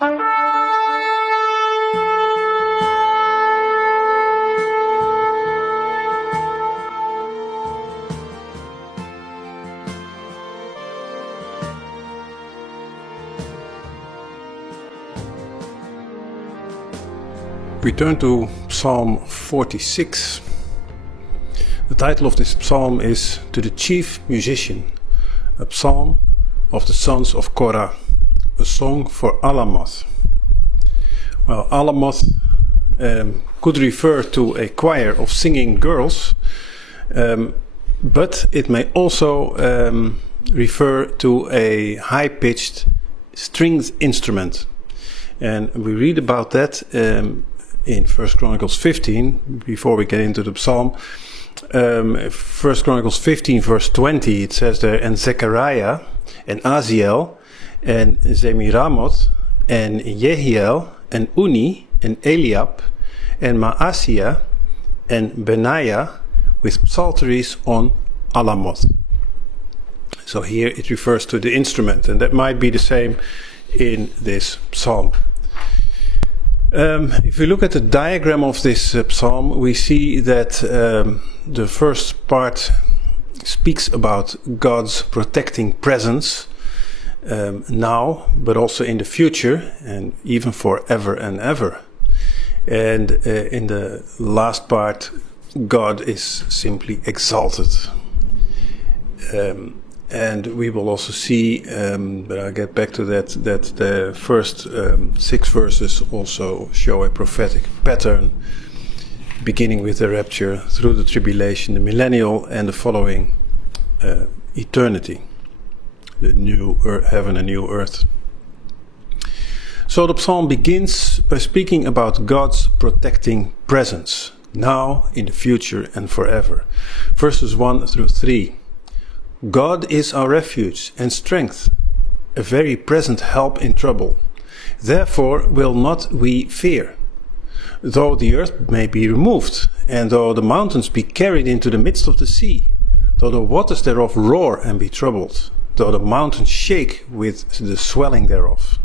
We turn to Psalm 46. The title of this psalm is To the Chief Musician, a psalm of the sons of Korah, a song for Alamoth. Well, Alamoth could refer to a choir of singing girls, but it may also refer to a high-pitched stringed instrument. And we read about that in 1 Chronicles 15, before we get into the psalm. 1 Chronicles 15 verse 20, it says there, and Zechariah, and Aziel, and Zemiramoth, and Jehiel, and Uni, and Eliab, and Maaseiah, and Benaiah, with psalteries on Alamoth. So here it refers to the instrument, and that might be the same in this psalm. If we look at the diagram of this psalm, we see that the first part speaks about God's protecting presence now, but also in the future, and even forever and ever. And in the last part, God is simply exalted. And we will also see, but I'll get back to that the first 6 verses also show a prophetic pattern, beginning with the rapture, through the tribulation, the millennial, and the following eternity, the new heaven and new earth. So the psalm begins by speaking about God's protecting presence, now, in the future, and forever. Verses 1 through 3. God is our refuge and strength, a very present help in trouble. Therefore will not we fear, though the earth may be removed, and though the mountains be carried into the midst of the sea, though the waters thereof roar and be troubled, though the mountains shake with the swelling thereof.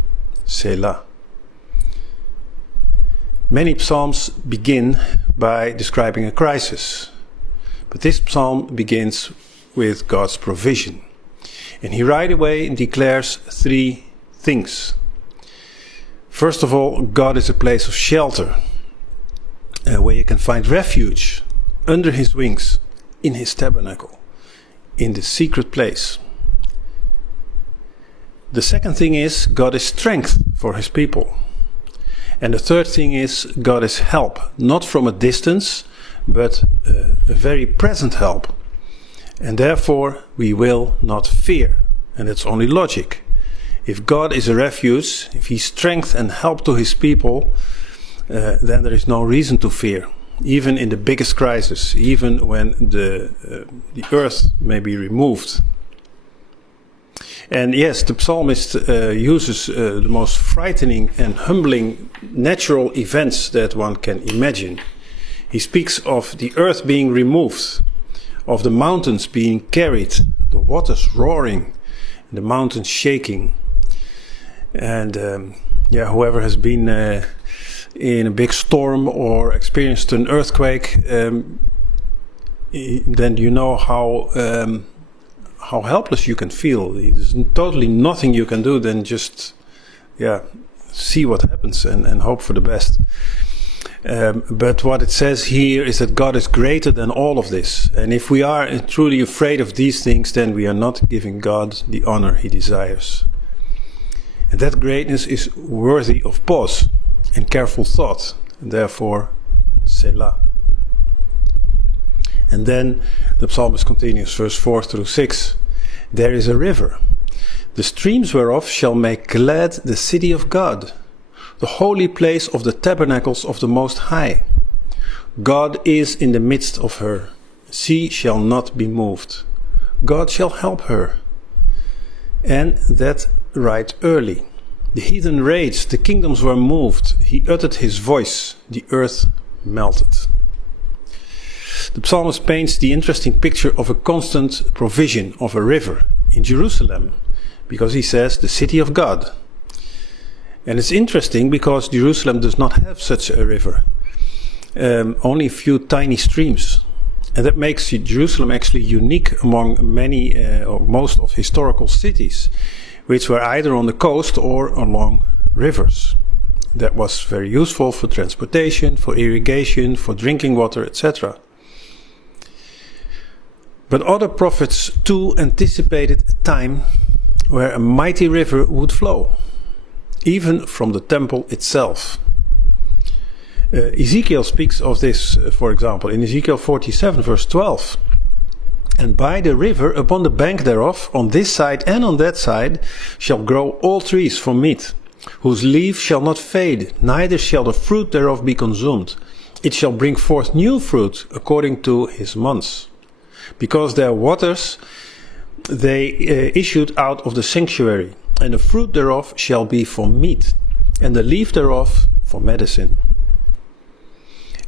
Selah. Many psalms begin by describing a crisis, but this psalm begins with God's provision. And he right away declares 3 things. First of all, God is a place of shelter, where you can find refuge under his wings, in his tabernacle, in the secret place. The second thing is God is strength for his people. And the third thing is God is help, not from a distance, but a very present help. And therefore we will not fear. And it's only logic. If God is a refuge, if he's strength and help to his people, then there is no reason to fear. Even in the biggest crisis, even when the earth may be removed. And yes, the psalmist uses the most frightening and humbling natural events that one can imagine. He speaks of the earth being removed, of the mountains being carried, the waters roaring, the mountains shaking. And whoever has been in a big storm or experienced an earthquake, then you know how helpless you can feel. There's totally nothing you can do than just see what happens and hope for the best. But what it says here is that God is greater than all of this. And if we are truly afraid of these things, then we are not giving God the honor he desires. And that greatness is worthy of pause and careful thought. And therefore, Selah. And then the psalmist continues, verse 4 through 6. There is a river, the streams whereof shall make glad the city of God, the holy place of the tabernacles of the Most High. God is in the midst of her. She shall not be moved. God shall help her. And that right early. The heathen raged, the kingdoms were moved. He uttered his voice, the earth melted. The psalmist paints the interesting picture of a constant provision of a river in Jerusalem, because he says the city of God. And it's interesting because Jerusalem does not have such a river. Only a few tiny streams. And that makes Jerusalem actually unique among many or most of historical cities, which were either on the coast or along rivers. That was very useful for transportation, for irrigation, for drinking water, etc. But other prophets too anticipated a time where a mighty river would flow, even from the temple itself. Ezekiel speaks of this, for example, in Ezekiel 47 verse 12. And by the river, upon the bank thereof, on this side and on that side, shall grow all trees for meat, whose leaf shall not fade, neither shall the fruit thereof be consumed. It shall bring forth new fruit according to his months. Because their waters they issued out of the sanctuary, and the fruit thereof shall be for meat, and the leaf thereof for medicine.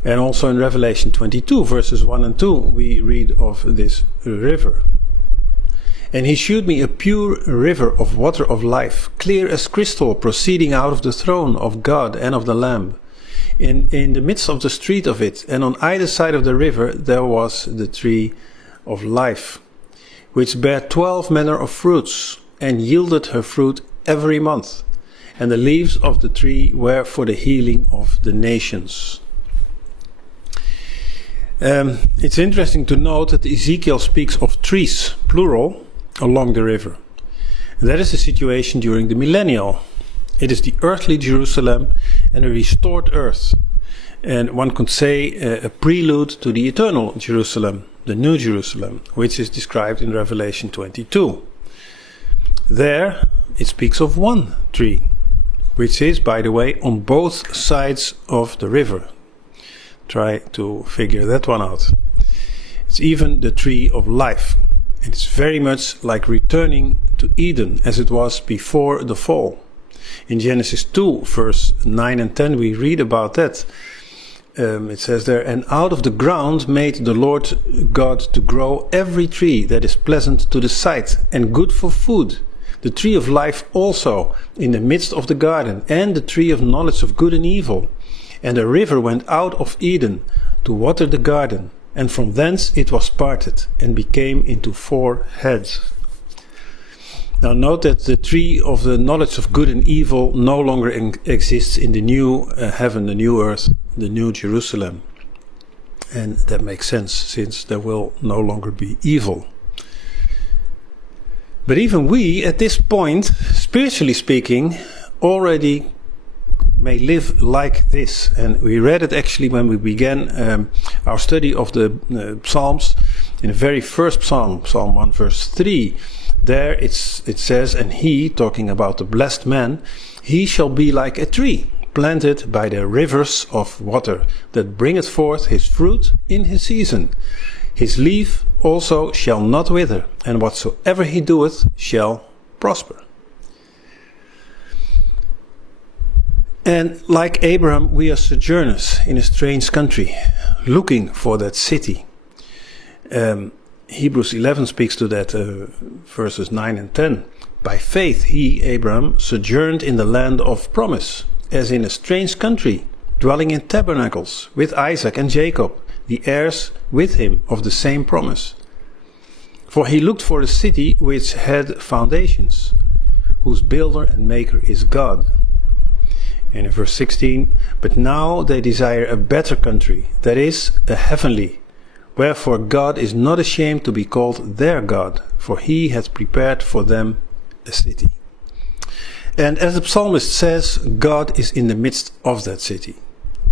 And also in Revelation 22 verses 1 and 2 we read of this river. And he shewed me a pure river of water of life, clear as crystal, proceeding out of the throne of God and of the Lamb. In the midst of the street of it, and on either side of the river, there was the tree of life, which bare 12 manner of fruits, and yielded her fruit every month. And the leaves of the tree were for the healing of the nations. It's interesting to note that Ezekiel speaks of trees, plural, along the river. And that is the situation during the millennial. It is the earthly Jerusalem and a restored earth. And one could say a prelude to the eternal Jerusalem, the New Jerusalem, which is described in Revelation 22. There it speaks of one tree, which is, by the way, on both sides of the river. Try to figure that one out. It's even the tree of life. And it's very much like returning to Eden as it was before the fall. In Genesis 2 verse 9 and 10 we read about that. It says there, and out of the ground made the Lord God to grow every tree that is pleasant to the sight and good for food. The tree of life also in the midst of the garden, and the tree of knowledge of good and evil. And a river went out of Eden to water the garden, and from thence it was parted and became into 4 heads. Now note that the tree of the knowledge of good and evil no longer exists in the new heaven, the new earth, the new Jerusalem. And that makes sense, since there will no longer be evil. But even we, at this point, spiritually speaking, already may live like this. And we read it actually when we began our study of the Psalms, in the very first Psalm, Psalm 1 verse 3. There it says, and he, talking about the blessed man, he shall be like a tree planted by the rivers of water, that bringeth forth his fruit in his season. His leaf also shall not wither, and whatsoever he doeth shall prosper. And like Abraham, we are sojourners in a strange country, looking for that city. Hebrews 11 speaks to that, verses 9 and 10. By faith he, Abraham, sojourned in the land of promise, as in a strange country, dwelling in tabernacles, with Isaac and Jacob, the heirs with him of the same promise. For he looked for a city which had foundations, whose builder and maker is God. And in verse 16, but now they desire a better country, that is, a heavenly. Wherefore God is not ashamed to be called their God, for he hath prepared for them a city. And as the psalmist says, God is in the midst of that city.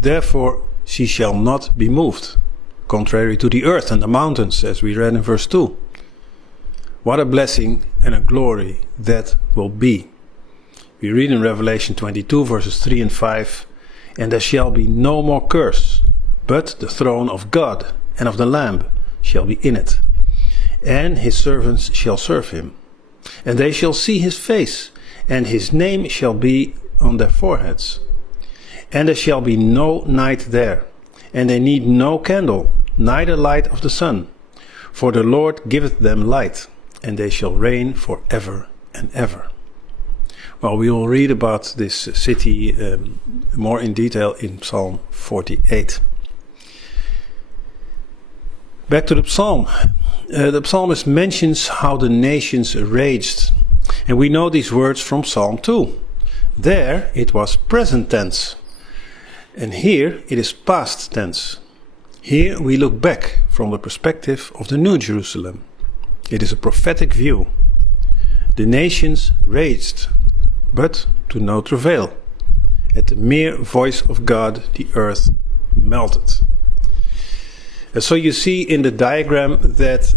Therefore she shall not be moved, contrary to the earth and the mountains, as we read in verse 2. What a blessing and a glory that will be. We read in Revelation 22 verses 3 and 5, and there shall be no more curse, but the throne of God and of the Lamb shall be in it, and his servants shall serve him. And they shall see his face, and his name shall be on their foreheads. And there shall be no night there, and they need no candle, neither light of the sun. For the Lord giveth them light, and they shall reign for ever and ever. Well, we will read about this city more in detail in Psalm 48. Back to the psalm. The psalmist mentions how the nations raged. And we know these words from Psalm 2. There it was present tense. And here it is past tense. Here we look back from the perspective of the New Jerusalem. It is a prophetic view. The nations raged, but to no travail. At the mere voice of God, the earth melted. And so you see in the diagram that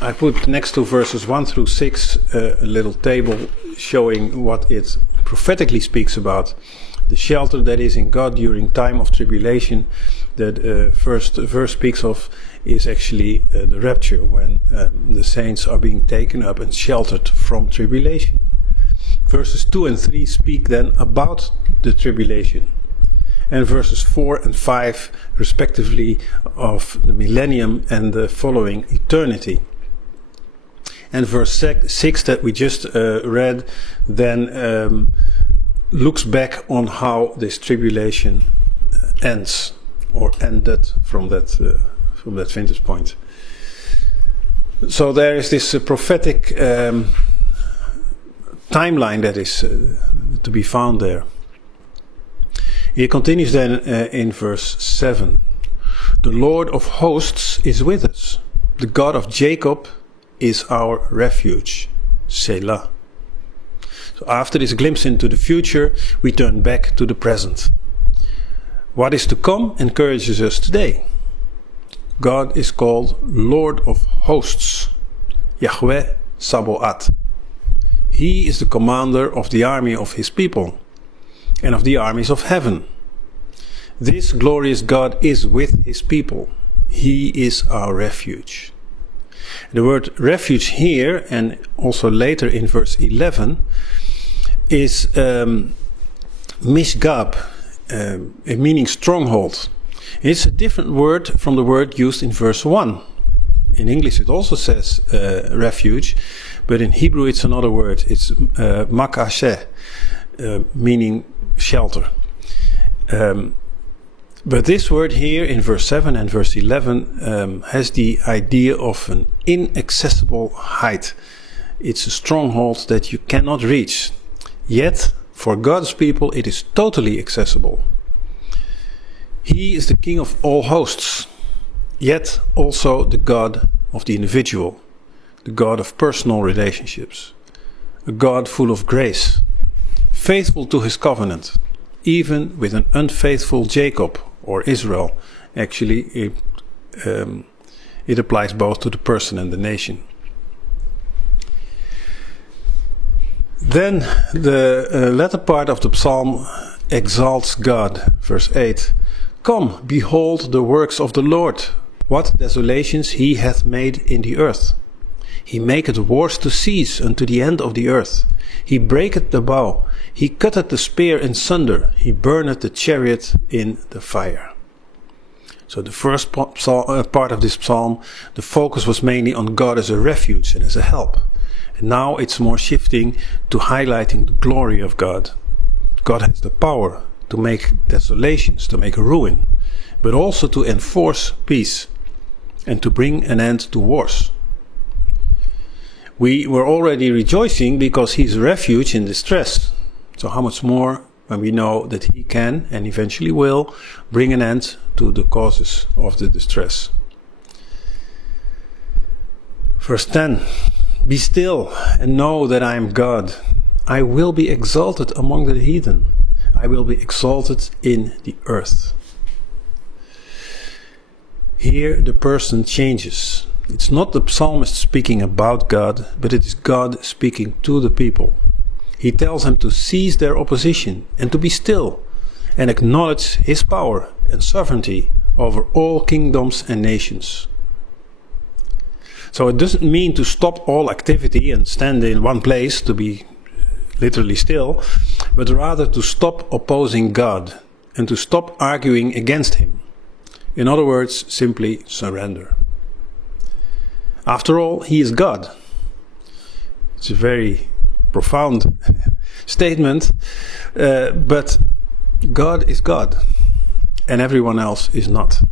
I put next to verses 1 through 6 a little table showing what it prophetically speaks about. The shelter that is in God during time of tribulation that first verse speaks of is actually the rapture, when the saints are being taken up and sheltered from tribulation. Verses 2 and 3 speak then about the tribulation. And verses 4 and 5 respectively of the millennium and the following eternity. And verse 6 that we just read then looks back on how this tribulation ends, or ended from that vantage point. So there is this prophetic timeline that is to be found there. He continues then in verse 7. The Lord of hosts is with us. The God of Jacob is our refuge. Selah. So after this glimpse into the future, we turn back to the present. What is to come encourages us today. God is called Lord of hosts. Yahweh Sabaoth. He is the commander of the army of his people and of the armies of heaven. This glorious God is with his people. He is our refuge. The word refuge here, and also later in verse 11, is mishgab, meaning stronghold. It's a different word from the word used in verse 1. In English it also says refuge, but in Hebrew it's another word. It's makasheh, meaning shelter. But this word here in verse 7 and verse 11 has the idea of an inaccessible height. It's a stronghold that you cannot reach. Yet, for God's people, it is totally accessible. He is the King of all hosts, yet also the God of the individual, the God of personal relationships, a God full of grace, faithful to his covenant, even with an unfaithful Jacob or Israel. Actually, it applies both to the person and the nation. Then the latter part of the psalm exalts God. Verse 8. Come, behold the works of the Lord, what desolations he hath made in the earth. He maketh wars to cease unto the end of the earth. He breaketh the bow, he cutteth the spear in sunder, he burneth the chariot in the fire. So the first part of this psalm, the focus was mainly on God as a refuge and as a help. And now it's more shifting to highlighting the glory of God. God has the power to make desolations, to make ruin, but also to enforce peace and to bring an end to wars. We were already rejoicing because he's a refuge in distress. So how much more when we know that he can and eventually will bring an end to the causes of the distress. Verse 10. Be still and know that I am God. I will be exalted among the heathen. I will be exalted in the earth. Here the person changes. It's not the psalmist speaking about God, but it is God speaking to the people. He tells them to cease their opposition and to be still and acknowledge his power and sovereignty over all kingdoms and nations. So it doesn't mean to stop all activity and stand in one place to be literally still, but rather to stop opposing God and to stop arguing against him. In other words, simply surrender. After all, he is God. It's a very profound statement, but God is God and everyone else is not.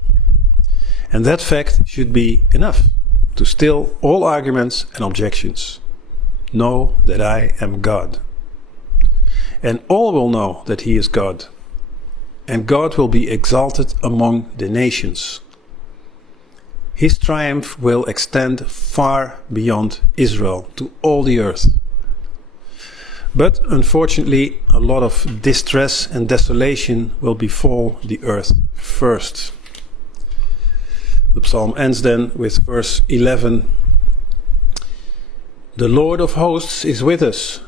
And that fact should be enough to still all arguments and objections. Know that I am God. And all will know that he is God. And God will be exalted among the nations. His triumph will extend far beyond Israel to all the earth. But unfortunately, a lot of distress and desolation will befall the earth first. The psalm ends then with verse 11. The Lord of hosts is with us.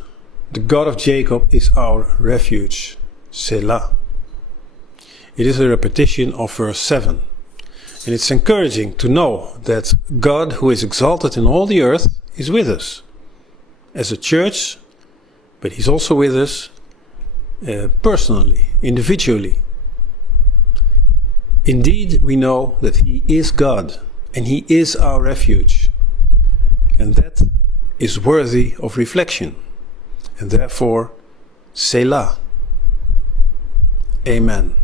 The God of Jacob is our refuge. Selah. It is a repetition of verse 7. And it's encouraging to know that God, who is exalted in all the earth, is with us as a church, but he's also with us personally, individually. Indeed, we know that he is God and he is our refuge. And that is worthy of reflection. And therefore, Selah. Amen.